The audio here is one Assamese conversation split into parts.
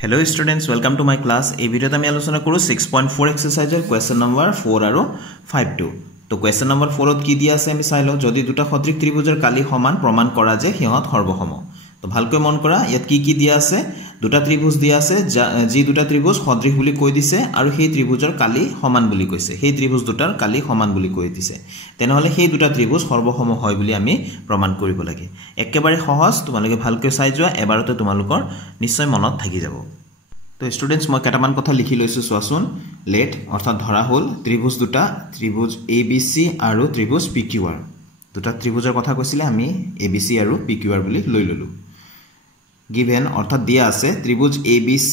Hello students, welcome to my class. এই ভিডিওতে আমি আলোচনা কৰো 6.4 এক্সাৰসাইজৰ কোয়েশ্চন নম্বৰ 4 আৰু 5 2. তো কোয়েশ্চন নম্বৰ 4 ত কি দিয়া আছে আমি চাই লও যদি দুটা সদৃশ ত্ৰিভুজৰ কালি সমান প্ৰমাণ কৰা যে সিহঁত সৰ্বসম। তো ভালকৈ মন কৰা ইয়াত কি দিয়া আছে দুটা ত্ৰিভুজ দিয়া আছে যি দুটা ত্ৰিভুজ সদৃশ বুলি কৈ দিছে আৰু সেই ত্ৰিভুজৰ কালি সমান বুলি কৈছে সেই ত্ৰিভুজ দুটাৰ কালি সমান বুলি কৈ দিছে তেনেহলে সেই দুটা ত্ৰিভুজ সৰ্বসম হয় বুলি আমি প্ৰমাণ কৰিব লাগে একেবাৰে সহজ তোমালোকে ভালকৈ চাই যোৱা এবাৰতে তোমালোকৰ নিশ্চয় মনত থাকি যাব তো স্টুডেন্টস মই কেটামান কথা লিখি লৈছো সোৱাচোন লেট অৰ্থাৎ ধৰা হল ত্ৰিভুজ দুটা ত্ৰিভুজ ABC আৰু ত্ৰিভুজ PQR দুটা ত্ৰিভুজৰ কথা কৈছিলে আমি ABC আৰু PQR বুলি লৈ ললো given অৰ্থাৎ দিয়া আছে ত্ৰিভুজ ABC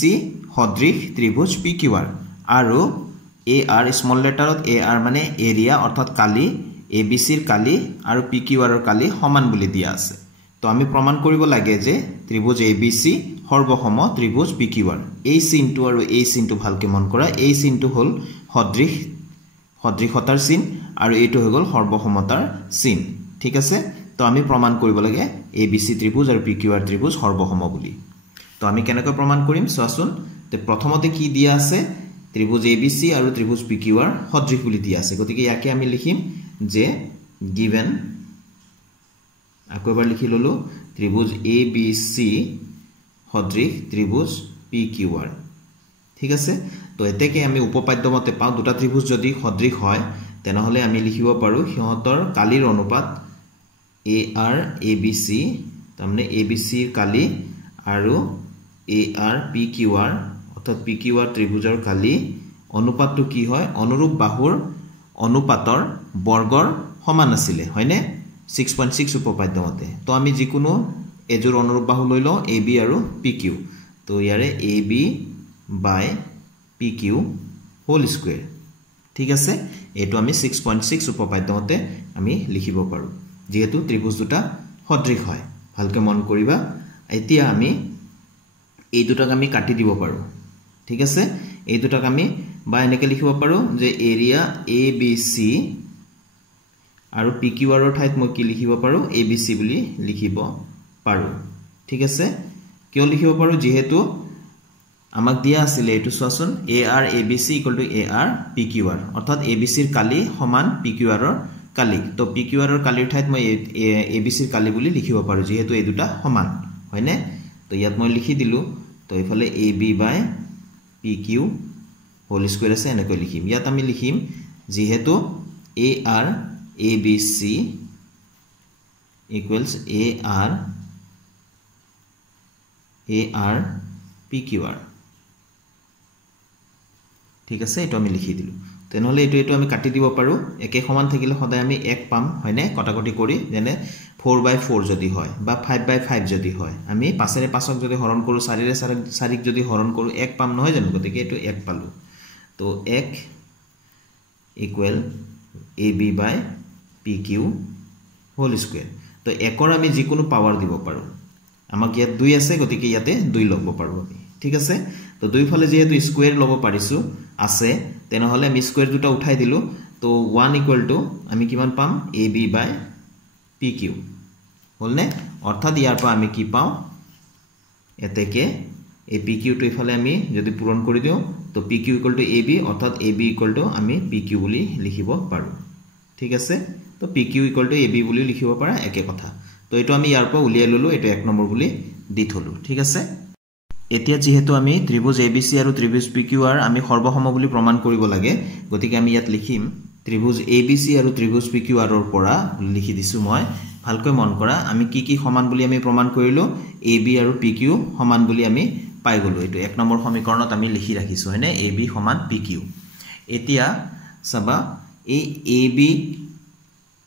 সদৃশ ত্ৰিভুজ PQR আৰু AR স্মল লেটাৰত AR মানে এৰিয়া অৰ্থাৎ কালি ABC ৰ কালি আৰু PQR ৰ কালি সমান বুলি দিয়া আছে তো আমি প্ৰমাণ কৰিব লাগে যে ত্ৰিভুজ ABC সৰ্বসম ত্ৰিভুজ PQR এই চিনটো আৰু এই চিনটো ভালকৈ মন কৰা এই চিনটো হল সদৃশতাৰ চিন আৰু এইটো হৈ গল সৰ্বসমতাৰ চিন ঠিক আছে তো আমি প্ৰমাণ কৰিব লাগে ABC ত্ৰিভুজ আৰু PQR ত্ৰিভুজ সৰ্বসম বুলি তো আমি কেনেকৈ প্ৰমাণ কৰিম সোৱাচোন তে প্ৰথমতে কি দিয়া আছে ত্ৰিভুজ ABC আৰু ত্ৰিভুজ PQR সদৃশ বুলি দিয়া আছে গতিকে ইয়াকে আমি লিখিম যে given আকৌবাৰ লিখি ললো ত্ৰিভুজ ABC সদৃশ ত্রিভুজ PQR ঠিক আছে তো এতেকে আমি উপপাদ্য মতে পাও দুটা ত্রিভুজ যদি সদৃশ হয় তেনেহলে আমি লিখিব পাৰো সিহঁতৰ কালিৰ অনুপাত AR ABC তাৰমানে ABC ৰ কালি আৰু AR PQR অৰ্থাৎ PQR ত্ৰিভুজৰ কালি অনুপাতটো কি হয় অনুৰূপ বাহুৰ অনুপাতৰ বৰ্গৰ সমান আছিল হয়নে 6.6 উপপাদ্য মতে তো আমি যিকোনো এজোৰ অনুৰূপ বাহু লৈ লও AB আৰু PQ তো ইয়াৰে AB by PQ whole square ঠিক আছে এটো আমি 6.6 উপপাদ্য মতে আমি লিখিব পাৰো যেহেতু ত্ৰিভুজ দুটা সদৃশ হয় ভালকৈ মন কৰিবা এতিয়া আমি এই দুটাক আমি কাটি দিব পাৰো ঠিক আছে এই দুটাক আমি বা এনেকৈ লিখিব পাৰো যে এৰিয়া ABC আৰু PQR ৰ ঠাইত মই কি লিখিব পাৰো ABC বুলি লিখিব পাৰো ঠিক আছে কিয় লিখিব পাৰো যেহেতু আমাক দিয়া আছিল এটো সোৱাচোন AR ABC AR PQR অৰ্থাৎ ABC ৰ কালি সমান PQR ৰ কালি তো PQR ৰ কালিৰ ঠাইত মই ABC ৰ কালি বুলি লিখিব পাৰো যেহেতু এই দুটা সমান হয়নে তো ইয়াত মই লিখি দিলো তো ইফালে AB by PQ whole square আছে এনেকৈ লিখিম ইয়াত আমি লিখিম যেহেতু AR ABC equals AR PQR ঠিক আছে এটো আমি লিখি দিলো তেনেহলে এটো আমি কাটি দিব পাৰো একে সমান থাকিলে সদায় আমি 1 পাম হয়নে কটাকটি কৰি যেনে 4/4 যদি হয় বা 5/5 যদি হয় আমি 5ৰে 5ক যদি হৰণ কৰো 4ৰে 4ক যদি হৰণ কৰো 1 পাম নহয় জানো গতিকে এটো 1 পালো তো 1 equal AB by PQ whole square তো 1ৰ আমি যিকোনো পাৱাৰ দিব পাৰো আমাক ইয়াত 2 আছে গতিকে ইয়াতে 2 লব পাৰো আমি ঠিক আছে তো দুই ফালে যেহেতু স্কয়াৰ লব পাৰিছো আছে তেনেহলে আমি স্কয়াৰ দুটা উঠাই দিলো তো 1 ইকুৱেল টু আমি কিমান পাম AB by PQ হলনে অৰ্থাৎ ইয়াৰ পৰা আমি কি পাও এতেকে এই PQ টো ইফালে আমি যদি পূৰণ কৰি দিও তো PQ ইকুৱেল টু AB অৰ্থাৎ AB ইকুৱেল টু আমি PQ বুলি লিখিব পাৰো ঠিক আছে তো PQ ইকুৱেল টু AB বুলি লিখিব পাৰা একে কথা তো এটো আমি ইয়াৰ পৰা উলিয়াই ললো এটো 1 নম্বৰ বুলি দি থলো ঠিক আছে এতিয়া যেহেতু আমি ত্ৰিভুজ ABC আৰু ত্ৰিভুজ PQR আমি সৰ্বসম বুলি প্ৰমাণ কৰিব লাগে গতিকে আমি ইয়াত লিখিম ত্ৰিভুজ ABC আৰু ত্ৰিভুজ PQR ৰ পৰা লিখি দিছো মই ভালকৈ মন কৰা আমি কি সমান বুলি আমি প্ৰমাণ কৰিলো AB আৰু PQ সমান বুলি আমি পাই গলো এটো 1 নম্বৰ সমীকৰণত আমি লিখি ৰাখিছো হয়নে AB সমান PQ এতিয়া সবা এই AB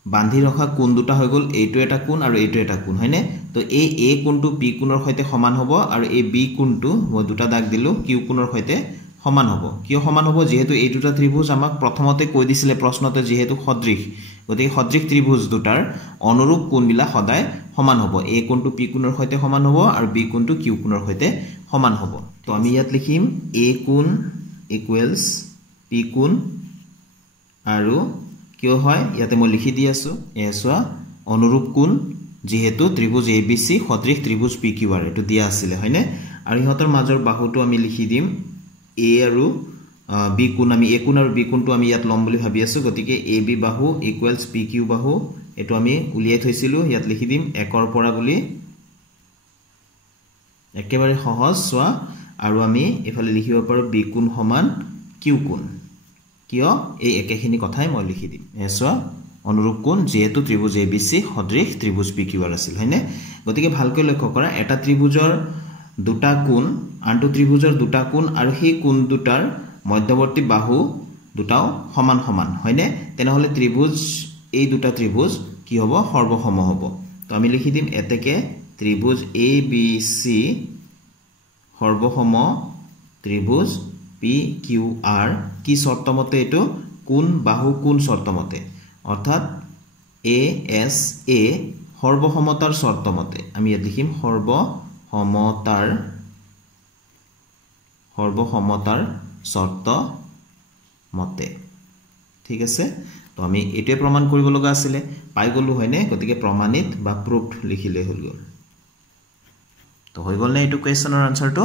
বান্ধি ৰখা কোণ দুটা হৈ গল এইটো এটা কোণ আৰু এইটো এটা কোণ হয়নে তো এই A কোণটো P কোণৰ সৈতে সমান হ'ব আৰু এই B কোণটো মই দুটা দাগ দিলো Q কোণৰ সৈতে সমান হ'ব কিয় সমান হ'ব যেহেতু এই দুটা ত্ৰিভুজ আমাক প্ৰথমতে কৈ দিছিলে প্ৰশ্নতে যেহেতু সদৃশ গতিকে সদৃশ ত্ৰিভুজ দুটাৰ অনুৰূপ কোণবিলাক সদায় সমান হ'ব A কোণটো P কোণৰ সৈতে সমান হ'ব আৰু B কোণটো Q কোণৰ সৈতে সমান হ'ব তো আমি ইয়াত লিখিম A কোণ ইকুৱেলছ P কোণ আৰু কিয় হয় ইয়াতে মই লিখি দি আছো এসোৱা অনুৰূপ কোণ যেহেতু ত্ৰিভুজ ABC সদৃশ ত্ৰিভুজ PQR এটো দিয়া আছিল হয়নে আৰু ইহঁতৰ মাজৰ বাহুটো আমি লিখি দিম a আৰু b কোণ আমি a কোণ আৰু b কোণটো আমি ইয়াত লম বুলি ভাবি আছো গতিকে ab বাহু ইকুৱেলছ pq বাহু এটো আমি উলিয়াই থৈছিলো ইয়াত লিখি দিম 1 ৰ পৰা বুলি একেবাৰে সহজ সোৱা আৰু আমি এফালে লিখিব পাৰো b কোণ সমান q কোণ কিয় এই একেখিনি কথাই মই লিখি দিম সোৱা অনুৰূপ কোণ যেহেতু ত্ৰিভুজ abc সদৃশ ত্ৰিভুজ pqr আছিল হয়নে গতিকে ভালকৈ লক্ষ্য কৰা এটা ত্ৰিভুজৰ দুটা কোণ আনটো ত্ৰিভুজৰ দুটা কোণ আৰু সেই কোণ দুটাৰ মধ্যবৰ্তী বাহু দুটাও সমান সমান হয়নে তেনেহলে ত্ৰিভুজ এই দুটা ত্ৰিভুজ কি হ'ব সৰ্বসম হ'ব তো আমি লিখি দিম এতেকে ত্ৰিভুজ abc সৰ্বসম ত্ৰিভুজ pqr কি শৰ্তমতে এটো কোণ বাহু কোণ শৰ্তমতে অৰ্থাৎ asa সৰ্বসমতাৰ শৰ্তমতে আমি ইয়াত লিখিম সৰ্বসমতাৰ শৰ্ত মতে ঠিক আছে তো আমি এটে প্ৰমাণ কৰিব লগা আছিল পাই গলো হয়নে গতিকে প্ৰমাণিত বা প্ৰুফড লিখিলে হল গল তো হৈ গল নে এটো কোৱেশ্চনৰ আনসাৰটো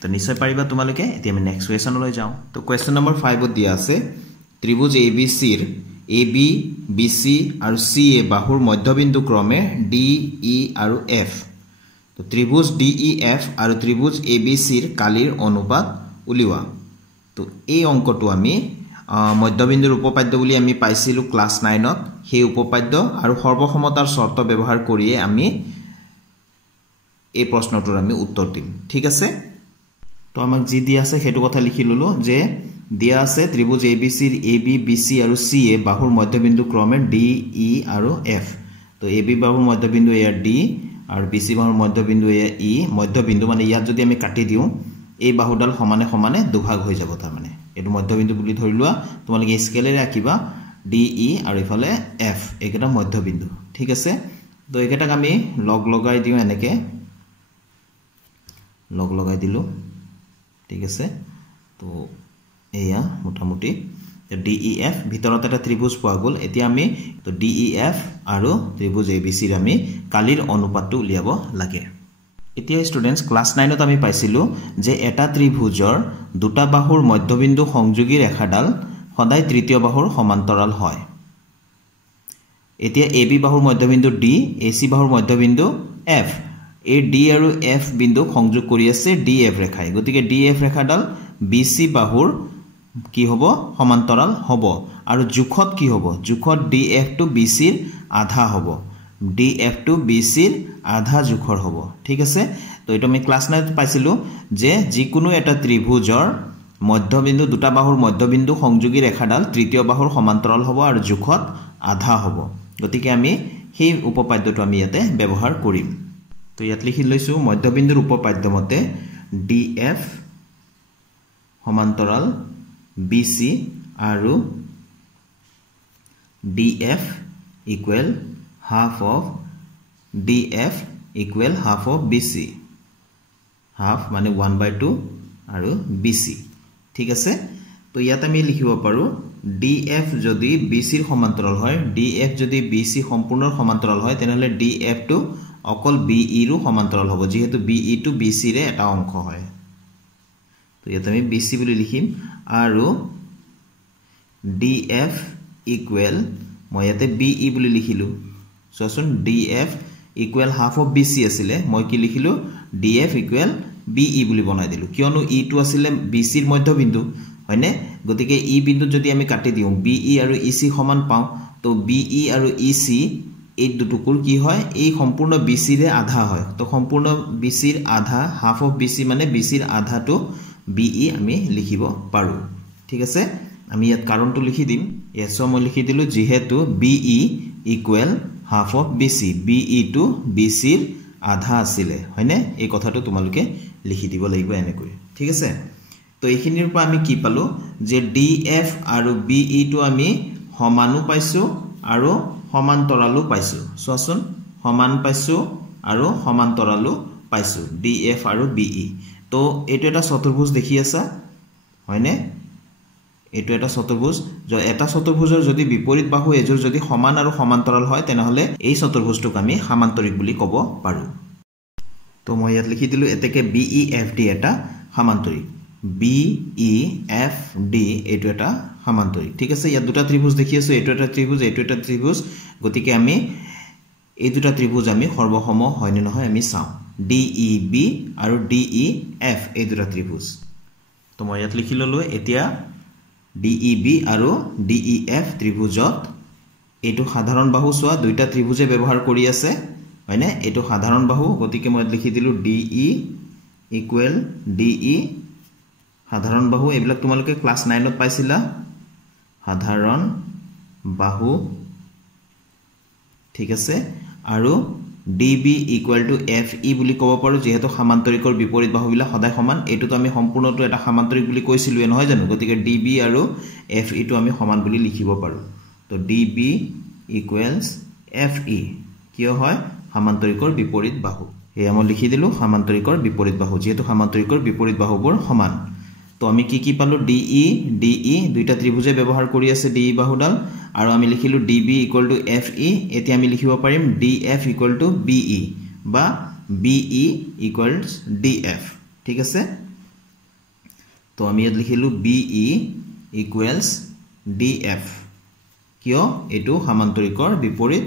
তো নিশ্চয় পাৰিবা তোমালোকে এতিয়া আমি নেক্সট কোৱেশ্চনলৈ যাও তো কোৱেশ্চন নম্বৰ 5 ত দিয়া আছে ত্ৰিভুজ abc ৰ ab bc আৰু ca বাহুৰ মধ্যবিন্দু ক্ৰমে d e আৰু f তো ত্ৰিভুজ DEF আৰু ত্ৰিভুজ ABC ৰ কালিৰ অনুপাত উলিওৱা তো এই অংকটো আমি মধ্যবিন্দুৰ উপপাদ্য বুলি আমি পাইছিলো ক্লাস 9 ত সেই উপপাদ্য আৰু সৰ্বসমতাৰ শৰ্ত ব্যৱহাৰ কৰি আমি এই প্ৰশ্নটোৰ আমি উত্তৰ দিম ঠিক আছে তো আমাক যি দিয়া আছে হেতু কথা লিখি ললো যে দিয়া আছে ত্ৰিভুজ ABC ৰ AB BC আৰু CA বাহুৰ মধ্যবিন্দু ক্ৰমে DE আৰু F তো AB বাহুৰ মধ্যবিন্দু এয়া D আৰু BC বাহুৰ মধ্যবিন্দু এয়া E মধ্যবিন্দু মানে ইয়াত যদি আমি কাটি দিও এই বাহুডাল সমানে সমানে দুভাগ হৈ যাব তাৰ মানে এটো মধ্যবিন্দু বুলি ধৰি লোৱা তোমালোকে স্কেলে ৰাখিবা DE আৰু ইফালে F একেটা মধ্যবিন্দু ঠিক আছে তো একেটাক আমি লগ লগাই দিও এনেকে লগ লগাই দিলো ঠিক আছে তো এয়া মোটামুটি DEF ভিতৰত এটা ত্ৰিভুজ পোৱা গল এতিয়া আমি তো DEF আৰু ত্ৰিভুজ ABC ৰ আমি কালিৰ অনুপাতটো উলিয়াব লাগে এতিয়া স্টুডেন্টস ক্লাস 9 ত আমি পাইছিলো যে এটা ত্ৰিভুজৰ দুটা বাহুৰ মধ্যবিন্দু সংযোগী ৰেখাডাল সদায় তৃতীয় বাহুৰ সমান্তৰাল হয় এতিয়া AB বাহুৰ মধ্যবিন্দু D AC বাহুৰ মধ্যবিন্দু F এই D আৰু F বিন্দু সংযোগ কৰি আছে DF ৰেখাই গতিকে DF ৰেখাডাল BC বাহুৰ কি হ'ব সমান্তৰাল হ'ব আৰু জুখত কি হ'ব জুখত DF টু BC ৰ আধা হ'ব DF টু BC ৰ আধা জুখৰ হ'ব ঠিক আছে তো এটো আমি ক্লাস 9 ত পাইছিলো যে যিকোনো এটা ত্ৰিভুজৰ মধ্যবিন্দু দুটা বাহুৰ মধ্যবিন্দু সংযোগী ৰেখাডাল তৃতীয় বাহুৰ সমান্তৰাল হ'ব আৰু জুখত আধা হ'ব গতিকে আমি সেই উপপাদ্যটো আমি ইয়াতে ব্যৱহাৰ কৰিম তো ইয়াত লিখি লৈছো মধ্যবিন্দুৰ উপপাদ্য মতে DF সমান্তৰাল BC আৰু DF equal half of DF equal half of BC half মানে 1/2 আৰু BC ঠিক আছে তো ইয়াত আমি লিখিব পাৰো DF যদি BC ৰ সমান্তৰাল হয় DF যদি BC সম্পূৰ্ণ সমান্তৰাল হয় তেনেহলে DF টু অকল BE ৰ সমান্তৰাল হ'ব যেহেতু BE টু BC ৰে এটা অংশ হয় তো ইয়াত আমি BC বুলি লিখিম আৰু DF equal মই ইয়াতে BE বুলি লিখিলো সোচোন DF equal half of BC আছিলে মই কি লিখিলো DF equal BE বুলি বনাই দিলো কিয়নো E টু আছিলে BC ৰ মধ্যবিন্দু হয়নে গতিকে E বিন্দু যদি আমি কাটি দিও BE আৰু EC সমান পাও তো BE আৰু EC এই দুটুকুৰ কি হয় এই সম্পূৰ্ণ BC ৰে আধা হয় তো সম্পূৰ্ণ BC ৰ আধা half of BC মানে BC ৰ আধাটো BE আমি লিখিব পাৰো ঠিক আছে আমি ইয়াত কাৰণটো লিখি দিম এসো মই লিখি দিলো যেহেতু BE equal half of BC BE to BC ৰ আধা আছিলে হয়নে এই কথাটো তোমালোকে লিখি দিব লাগিব এনেকৈ ঠিক আছে তো এইখিনিৰ পৰা আমি কি পালো যে DF আৰু BE to আমি সমানু পাইছো আৰু সমান্তৰালু পাইছো সোচোন সমান পাইছো আৰু সমান্তৰালু পাইছো DF আৰু BE তো এটো এটা চতুৰ্ভুজ দেখি আছা হয়নে এটো এটা চতুৰ্ভুজ যে এটা চতুৰ্ভুজৰ যদি বিপৰীত বাহু এজোৰ যদি সমান আৰু সমান্তৰাল হয় তেনেহলে এই চতুৰ্ভুজটোক আমি সমান্তৰিক বুলি ক'ব পাৰো তো মই ইয়াত লিখি দিলো এতেকে BEFD এটা সমান্তৰিক BEFD এটো এটা সমান্তৰিক ঠিক আছে ইয়াত দুটা ত্ৰিভুজ দেখি আছো এটো এটা ত্ৰিভুজ গতিকে আমি এই দুটা ত্ৰিভুজ আমি সৰ্বসম হয় নে নহয় আমি চাও DEB আৰু DEF এই দুটা ত্ৰিভুজ তো মই ইয়াত লিখি ললো এতিয়া DEB আৰু DEF ত্ৰিভুজত এটো সাধাৰণ বাহু সোৱা দুইটা ত্ৰিভুজে ব্যৱহাৰ কৰি আছে হয়নে এটো সাধাৰণ বাহু গতিকে মই লিখি দিলো DE ইকুৱেল DE সাধাৰণ বাহু এবিলাক তোমালোকে ক্লাস 9 ত পাইছিলা সাধাৰণ বাহু ঠিক আছে আৰু DB ইকুৱেল টু FE বুলি ক'ব পাৰো যেহেতু সমান্তৰিকৰ বিপৰীত বাহুবিলাক সদায় সমান এটো তো আমি সম্পূৰ্ণটো এটা সমান্তৰিক বুলি কৈছিলো নহয় জানো গতিকে DB আৰু FE টো আমি সমান বুলি লিখিব পাৰো তো DB ইকুৱেলস FE কিয় হয় সমান্তৰিকৰ বিপৰীত বাহু এই আমি লিখি দিলো সমান্তৰিকৰ বিপৰীত বাহু যেহেতু সমান্তৰিকৰ বিপৰীত বাহুবোৰ সমান তো আমি কি পালো DE দুইটা ত্ৰিভুজে ব্যৱহাৰ কৰি আছে DE বাহুডাল আৰু আমি লিখিলো DB ইকুৱেল টু FE এতিয়া আমি লিখিব পাৰিম DF ইকুৱেল টু BE বা BE ইকুৱেলস DF ঠিক আছে তো আমি ইয়াত লিখিলো BE ইকুৱেলস DF কিয় এটো সমান্তৰিকৰ বিপৰীত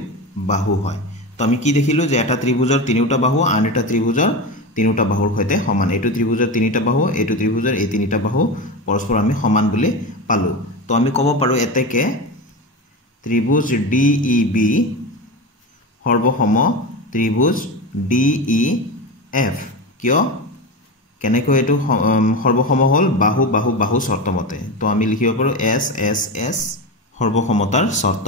বাহু হয় তো আমি কি দেখিলো যে এটা ত্ৰিভুজৰ তিনিটা বাহু আন এটা ত্ৰিভুজৰ তিনিটা বাহুৰ সৈতে সমান এটো ত্ৰিভুজৰ তিনিটা বাহু এটো ত্ৰিভুজৰ এই তিনিটা বাহু পৰস্পৰ আমি সমান বুলি পালো তো আমি ক'ব পাৰো এতেকে ত্ৰিভুজ DEB সৰ্বসম ত্ৰিভুজ DEF কিয় কেনেকৈ এটো সৰ্বসম হল বাহু বাহু বাহু শৰ্তমতে তো আমি লিখিব পাৰো SSS সৰ্বসমতাৰ শৰ্ত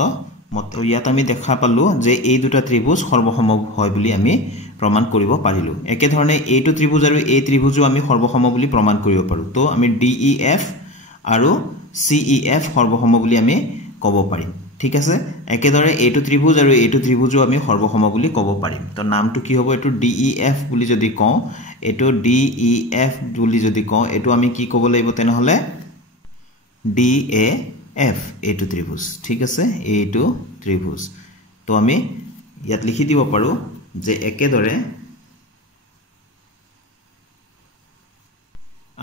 মতে ইয়াত আমি দেখা পালো যে এই দুটা ত্ৰিভুজ সৰ্বসম হয় বুলি আমি প্ৰমাণ কৰিব পাৰিলো একে ধৰণে এইটো ত্ৰিভুজ আৰু এই ত্ৰিভুজও আমি সৰ্বসম বুলি প্ৰমাণ কৰিব পাৰো তো আমি DEF আৰু CEF সৰ্বসম বুলি আমি ক'ব পাৰিম ঠিক আছে একেদৰে এইটো ত্ৰিভুজ আৰু এইটো ত্ৰিভুজও আমি সৰ্বসম বুলি ক'ব পাৰিম তো নামটো কি হ'ব এটো DEF বুলি যদি কওঁ এটো DEF বুলি যদি কওঁ এটো আমি কি ক'ব লাগিব তেনেহলে DAF এইটো ত্ৰিভুজ ঠিক আছে এইটো ত্ৰিভুজ তো আমি ইয়াত লিখি দিব পাৰো যে একেদৰে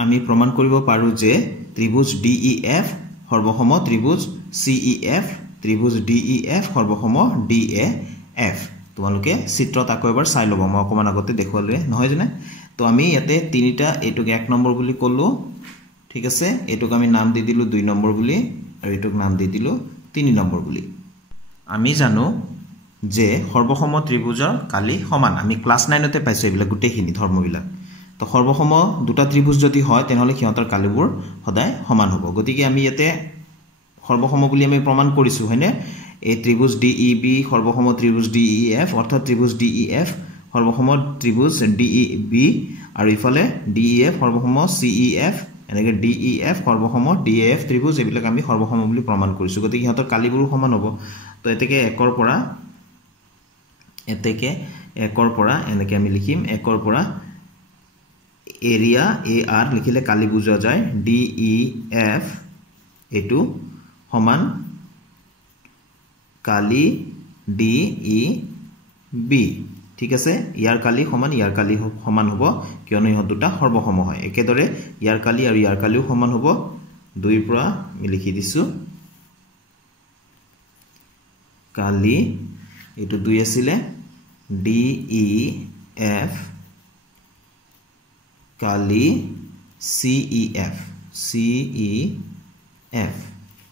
আমি প্ৰমাণ কৰিব পাৰো যে ত্ৰিভুজ DEF সৰ্বসম ত্ৰিভুজ CEF ত্ৰিভুজ DEF সৰ্বসম DAF তোমালোকে চিত্ৰত আকৌ এবাৰ চাই লব মই অকমান আগতে দেখুৱালে নহয় জানে তো আমি ইয়াতে তিনিটা এটুক 1 নম্বৰ বুলি ক'লো ঠিক আছে এটুক আমি নাম দি দিলো 2 নম্বৰ বুলি আৰু এটুক নাম দি দিলো 3 নম্বৰ বুলি আমি জানো যে সৰ্বসম ত্ৰিভুজৰ কালি সমান আমি ক্লাস 9 তে পাইছো এবিলা গুটেখিনি ধৰ্মবিলাক তো সৰ্বসম দুটা ত্ৰিভুজ যদি হয় তেনেহলে কিহতৰ কালিবোৰ সদায় সমান হ'ব গতিকে আমি ইয়াতে সৰ্বসম বুলি আমি প্ৰমাণ কৰিছো হয়নে এই ত্ৰিভুজ DEB সৰ্বসম ত্ৰিভুজ DEF অৰ্থাৎ ত্ৰিভুজ DEF সৰ্বসম ত্ৰিভুজ DEB আৰু ইফালে DEF সৰ্বসম CEF এনেকে DEF সৰ্বসম DAF ত্ৰিভুজ এবিলাক আমি সৰ্বসম বুলি প্ৰমাণ কৰিছো গতিকে কিহতৰ কালিবোৰ সমান হ'ব তো এতেকে 1 ৰ পৰা এনেকে আমি লিখিম 1 ৰ পৰা এৰিয়া AR লিখিলে কালি বুজা যায় DEF এটো সমান কালি DEB ঠিক আছে ইয়াৰ কালি সমান ইয়াৰ কালি সমান হ'ব কিয়নো ইহত দুটা সৰ্বসম হয় একেদৰে ইয়াৰ কালি আৰু ইয়াৰ কালিও সমান হ'ব 2 ৰ পৰা আমি লিখি দিছো কালি এটো 2 আছিল DEF কালি CEF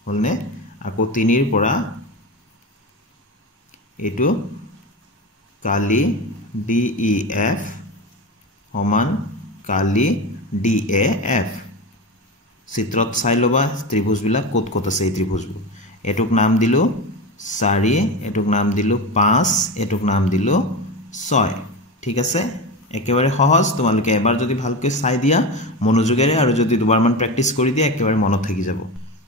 হলনে আকৌ 3 ৰ পৰা এটো কালি DEF সমান কালি DAF চিত্ৰত চাই লবা ত্ৰিভুজবিলাক ক'ত ক'ত আছে এই ত্ৰিভুজবোৰ এটুক নাম দিলো 4 এটুক নাম দিলো 5 এটুক নাম দিলো 6 ঠিক আছে একেবাৰে সহজ তোমালোকে এবাৰ যদি ভালকৈ চাই দিয়া মনোযোগেৰে আৰু যদি দুবাৰমান প্ৰেক্টিস কৰি দিয়া একেবাৰে মনত থাকি যাব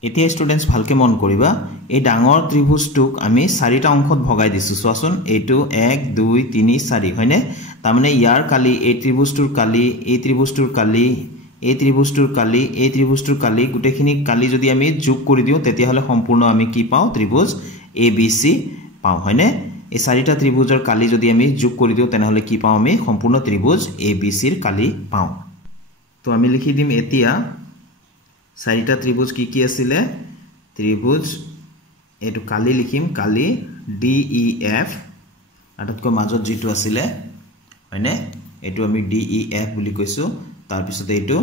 এতিয়া স্টুডেন্টস ভালকে মন কৰিবা এই ডাঙৰ ত্ৰিভুজটোক আমি 4টা অংশত ভগাই দিছো চোৱাচোন এইটো 1 2 3 4 হয়নে তাৰমানে ইয়াৰ কালি এই ত্ৰিভুজটোৰ কালি এই ত্ৰিভুজটোৰ কালি এই ত্ৰিভুজটোৰ কালি এই ত্ৰিভুজটোৰ কালি গুটেখিনি কালি যদি আমি যোগ কৰি দিও তেতিয়া হলে সম্পূৰ্ণ আমি কি পাও ত্ৰিভুজ ABC পাও হয়নে এই চাৰিটা ত্ৰিভুজৰ কালি যদি আমি যোগ কৰি দিও তেনেহলে কি পাওঁ আমি সম্পূৰ্ণ ত্ৰিভুজ ABC ৰ কালি পাওঁ তো আমি লিখি দিম এতিয়া চাৰিটা ত্ৰিভুজ কি আছিল ত্ৰিভুজ এটো কালি লিখিম কালি DEF আটাতকৈ মাজত যেটো আছিল হয়নে এটো আমি DEF বুলি কৈছো তাৰ পিছতে এটো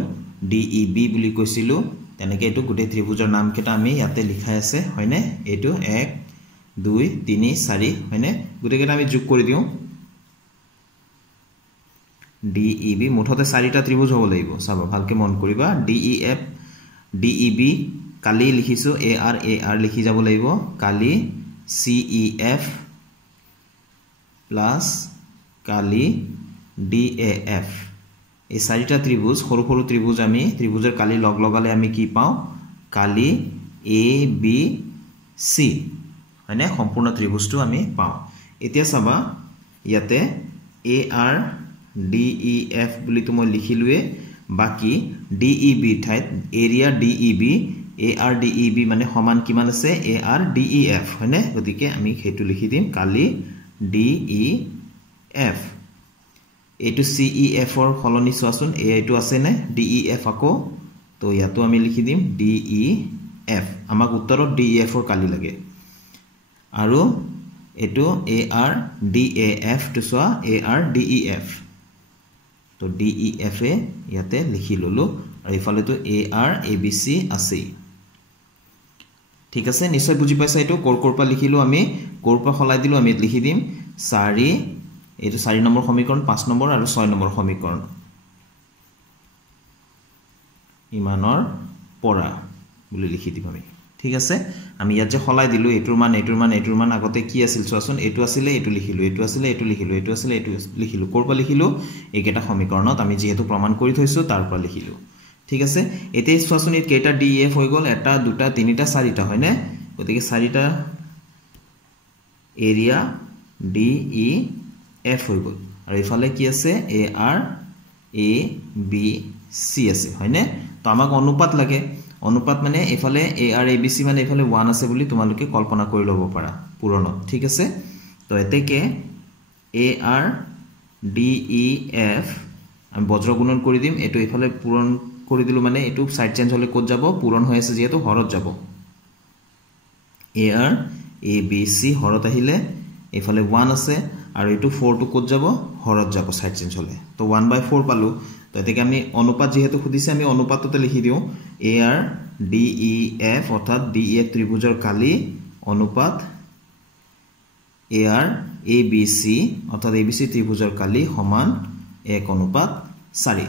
DEB বুলি কৈছিলো তেনেকৈ এটো গোটেই ত্ৰিভুজৰ নাম কেটা আমি ইয়াতে লিখাই আছে হয়নে এটো 1 2 3 4 হয়নে গোটেই কেটা আমি যোগ কৰি দিও DEB মুঠতে চাৰিটা ত্ৰিভুজ হ'ব লাগিব চাবা ভালকে মন কৰিবা DEF DEB কালি লিখিছো AR লিখি যাব লাগিব কালি CEF প্লাস কালি DAF এই চাৰিটা ত্ৰিভুজ সৰু সৰু ত্ৰিভুজ আমি ত্ৰিভুজৰ কালি লগ লগালে আমি কি পাওঁ কালি ABC হয়নে সম্পূৰ্ণ ত্ৰিভুজটো আমি পাওঁ এতিয়া চাবা ইয়াতে AR DEF বুলি তো মই লিখিলুৱে বাকি DEB ঠাইত এৰিয়া DEB AR DEB মানে সমান কিমান আছে AR DEF হয়নে গতিকে আমি হেতু লিখি দিম কালি DEF এটো CEF ৰ ফলনি চোৱাচোন এটো আছে নে DEF আকৌ তো ইয়াতো আমি লিখি দিম DEF আমাক উত্তৰত DEF ৰ কালি লাগে আৰু এটো AR DAF তো চোৱা AR DEF তো DEF এ ইয়াতে লিখি ললো আৰু ইফালে তো AR ABC আছে ঠিক আছে নিশ্চয় বুজি পাইছা এটো কৰপা লিখিলো আমি কৰপা খলাই দিলো আমি লিখি দিম 4 এটো 4 নম্বৰ সমীকৰণ 5 নম্বৰ আৰু 6 নম্বৰ সমীকৰণ ইমানৰ পৰা বুলি লিখি দিম আমি ঠিক আছে আমি ইয়াত যে খলাই দিলো এটোৰ মান আগতে কি আছিল চোৱাচোন এটো আছিল এটো লিখিলো এটো আছিল এটো লিখিলো এটো আছিল এটো লিখিলো কৰপা লিখিলো এইকেটা সমীকৰণত আমি যেহেতু প্ৰমাণ কৰি থৈছো তাৰ পৰা লিখিলো ঠিক আছে এতে চোৱাচোন এই কেটা DEF হৈ গল এটা দুটা তিনিটা চাৰিটা হয়নে গতিকে চাৰিটা এৰিয়া DEF হৈ গল আৰু ইফালে কি আছে AR ABC আছে হয়নে তো আমাক অনুপাত লাগে অনুপাত মানে এফালে AR ABC মানে এফালে 1 আছে বুলি তোমালোকে কল্পনা কৰি লব পাৰা পুৰণত ঠিক আছে তো এতেকে AR DEF আমি বজ্ৰ গুণন কৰি দিম এটো এফালে পূৰণ কৰি দিলো মানে এটো সাইড চেঞ্জ হলে কোড যাব পূৰণ হৈ আছে যেহেতু হৰত যাব AR ABC হৰত আহিলে এফালে 1 আছে আৰু এটো 4 টু কোড যাব হৰত যাব সাইড চেঞ্জ হলে তো 1/4 পালো তো এতেকে আমি অনুপাত যেহেতু খুদিছে আমি অনুপাততে লিখি দিও AR DEF অৰ্থাৎ DEF ত্ৰিভুজৰ কালি অনুপাত AR ABC অৰ্থাৎ ABC ত্ৰিভুজৰ কালি সমান 1:4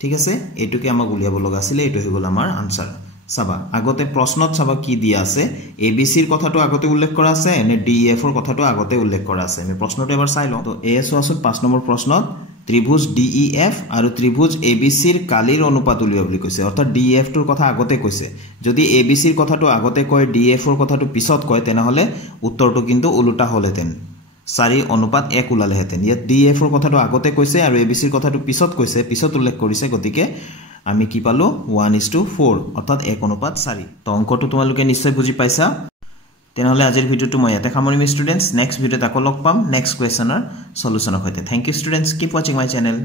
ঠিক আছে এটুকে আমাক উলিয়াব লগা আছিল এটো হৈ গল আমাৰ আনসাৰ সাবা আগতে প্ৰশ্নত সাবা কি দিয়া আছে ABC ৰ কথাটো আগতে উল্লেখ কৰা আছে নে DEF ৰ কথাটো আগতে উল্লেখ কৰা আছে আমি প্ৰশ্নটো এবাৰ চাই লওঁ তো এস আছে 5 নম্বৰ প্ৰশ্নত ত্ৰিভুজ DEF আৰু ত্ৰিভুজ ABC ৰ কালিৰ অনুপাত উলিওৱা বুলি কৈছে অৰ্থাৎ DEF ৰ কথা আগতে কৈছে যদি ABC ৰ কথাটো আগতে কয় DEF ৰ কথাটো পিছত কয় তেনেহলে উত্তৰটো কিন্তু উল্টা হলহেতেন 4:1 ওলালে হেতেন ইয়াত DEF ৰ কথাটো আগতে কৈছে আৰু ABC ৰ কথাটো পিছত কৈছে পিছত উল্লেখ কৰিছে গতিকে আমি কি পালো 1:4 অৰ্থাৎ 1:4 তো অংকটো তোমালোকে নিশ্চয় বুজি পাইছা তেনেহলে আজিৰ ভিডিওটো মই ইয়াতে সামৰিম ষ্টুডেন্টস নেক্সট ভিডিওত আকৌ লগ পাম নেক্সট কোৱেশ্চনৰ সলুশনৰ সৈতে thank you students keep watching my channel